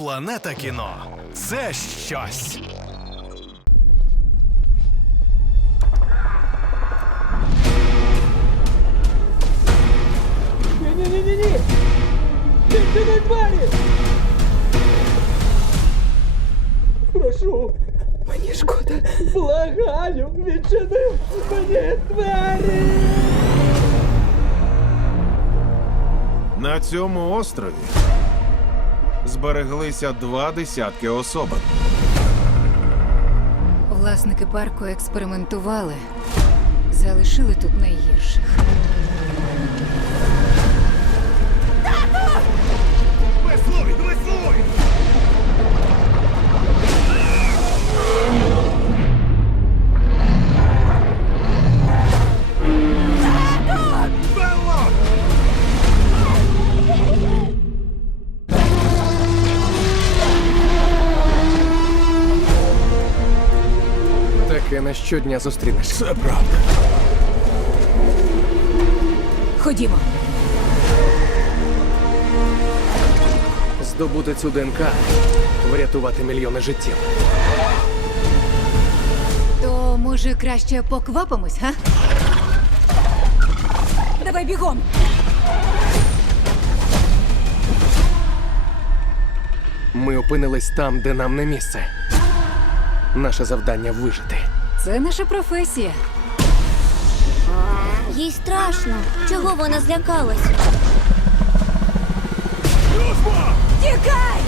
Планета кіно це щось. Ні-ні-ні-ні! Відчини двері! Прошу! Мені шкода! Благаю! Відчини мені двері! На цьому острові збереглися два десятки особин. Власники парку експериментували, залишили тут найгірших. Таке на щодня зустрінеш. Це правда. Ходімо. Здобути цю ДНК, врятувати мільйони життів. То може краще поквапимось, га? Давай бігом. Ми опинились там, де нам не місце. Наше завдання вижити. Це наша професія. Їй страшно. Чого вона злякалась? Тікай!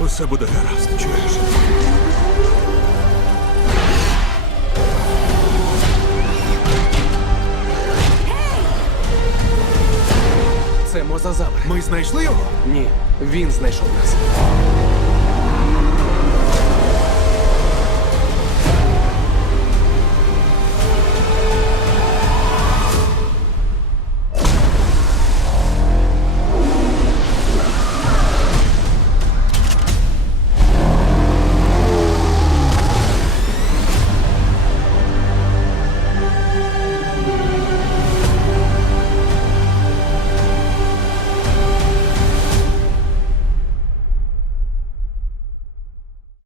Усе буде гаразд, чуєш? Мозазавр. Ми знайшли його? Ні, він знайшов нас.